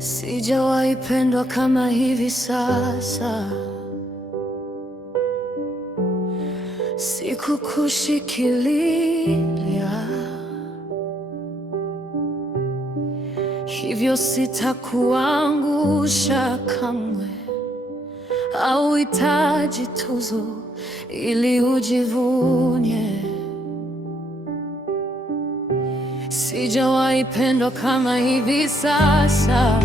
Sijawahi pendwa kama hivi sasa. Sikukushikilia, hivyo sitakuangusha kamwe. Hauhitaji tuzo ili ujivunie. Sijawahi pendwa kama hivi sasa.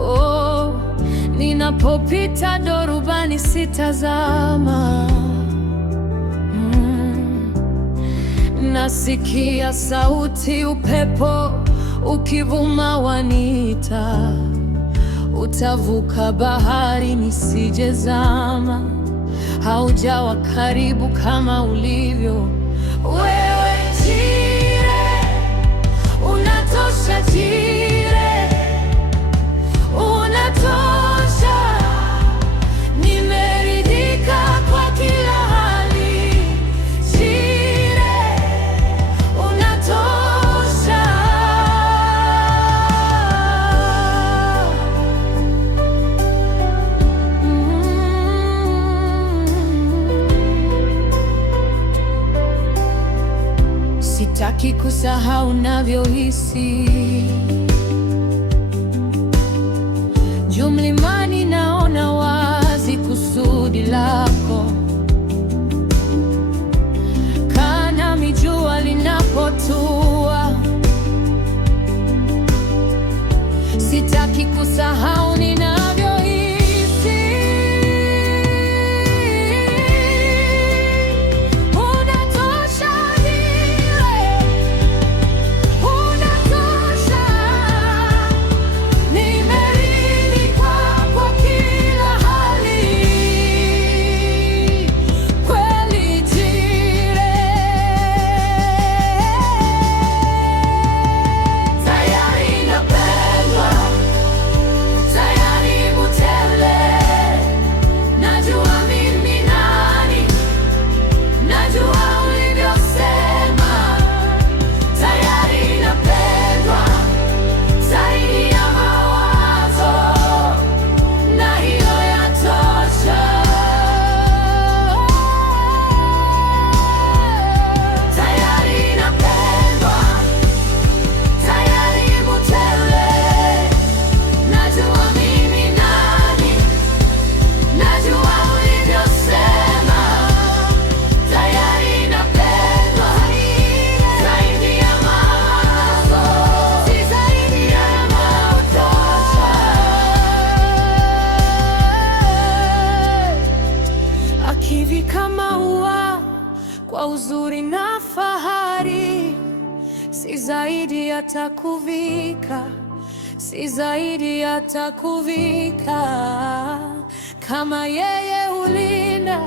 Oh, ninapopita dhoruba sitazama. Nasikia sauti upepo ukivuma wanita, utavuka bahari nisijezama. Haujawa karibu kama ulivyo wewe. Jire, unatosha Jire, unatosha. Nimeridhika kwa kila hali. Jire, unatosha. Sitaki kusahau navyohisi. Juu mlimani naona wazi kusudi lako. Kaa nami jua linapotua. Sitaki kusahau ninavyohisi. Unatosha Jire, unatosha. Nimeridhika kwa kila hali. Kweli Jire, tayari napendwa, tayari mutele. Najua mimi nani, najua ulivyosema. Tayari napendwa zaidi ya mawazo, na hiyo yatosha. Tayari napendwa, tayari mutele. Najua mimi nani, najua ulivyosema. Tayari napendwa zaidi ya mawazo, si zaidi ya mautosha. Akivika maua kwa uzuri na fahari, si zaidi atakuvika, si zaidi atakuvika. Kama yeye hulinda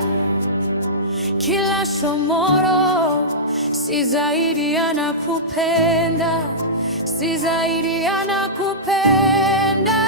kila shomoro, si zaidi anakupenda, si zaidi anakupenda.